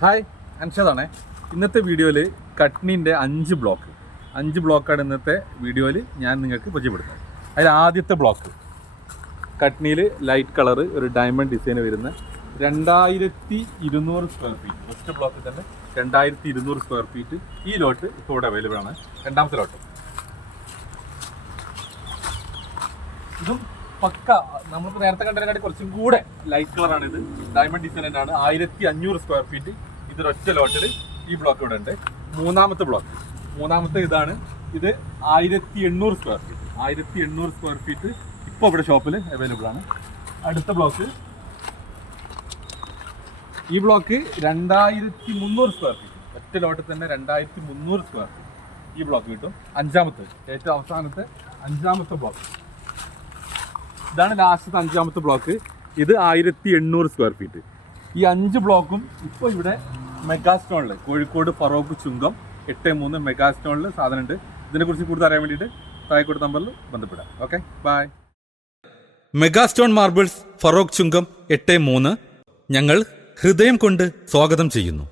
Hi അൻഷാദാണേ. ഇന്നത്തെ വീഡിയോയിൽ കട്നിൻ്റെ 5 ബ്ലോക്കാണ് ഇന്നത്തെ വീഡിയോയിൽ ഞാൻ നിങ്ങൾക്ക് പരിചയപ്പെടുത്തുന്നത്. അതിൽ ആദ്യത്തെ ബ്ലോക്ക് കട്നിയിൽ ലൈറ്റ് കളറ് ഒരു ഡയമണ്ട് ഡിസൈൻ വരുന്ന 2200 സ്ക്വയർ ഫീറ്റ്. ഫസ്റ്റ് ബ്ലോക്കിൽ തന്നെ 2200 സ്ക്വയർ ഫീറ്റ് ഈ ലോട്ട് ഇപ്പോൾ ഇവിടെ അവൈലബിൾ ആണ്. രണ്ടാമത്തെ ലോട്ട് ഇതും പക്ക നമുക്ക് നേരത്തെ കണ്ടതിനായിട്ട് കുറച്ചും കൂടെ ലൈറ്റ് കളറാണ്. ഇത് ഡയമണ്ട് ഡിസൈൻ ആണ്. 1500 സ്ക്വയർ ഫീറ്റ് ഇതൊരൊറ്റ ലോട്ടിൽ ഈ ബ്ലോക്ക് ഇവിടെ ഉണ്ട്. മൂന്നാമത്തെ ഇതാണ്. ഇത് 1800 സ്ക്വയർ ഫീറ്റ്. 1800 സ്ക്വയർ ഫീറ്റ് ഇപ്പോൾ ഇവിടെ ഷോപ്പിൽ അവൈലബിൾ ആണ്. അടുത്ത ബ്ലോക്ക് ഈ ബ്ലോക്ക് 2300 സ്ക്വയർ ഫീറ്റ്. ഒറ്റ ലോട്ടിൽ തന്നെ 2300 സ്ക്വയർ ഫീറ്റ് ഈ ബ്ലോക്ക് കിട്ടും. ഏറ്റവും അവസാനത്തെ അഞ്ചാമത്തെ ബ്ലോക്ക് ഇതാണ്. ലാസ്റ്റത്തെ അഞ്ചാമത്തെ ബ്ലോക്ക് ഇത് 1800 സ്ക്വയർ ഫീറ്റ്. ഈ 5 ബ്ലോക്കും ഇപ്പോൾ ഇവിടെ മെഗാസ്റ്റോണിൽ കോഴിക്കോട് ഫറോക്ക് ചുങ്കം 83 മെഗാസ്റ്റോണിൽ സാധനമുണ്ട്. ഇതിനെക്കുറിച്ച് കൂടുതൽ അറിയാൻ വേണ്ടിയിട്ട് താഴെക്കോട് നമ്പറിൽ ബന്ധപ്പെടാം. Okay, bye. Megastone marbles Feroke Chungam 83 ഞങ്ങൾ ഹൃദയം കൊണ്ട് സ്വാഗതം ചെയ്യുന്നു.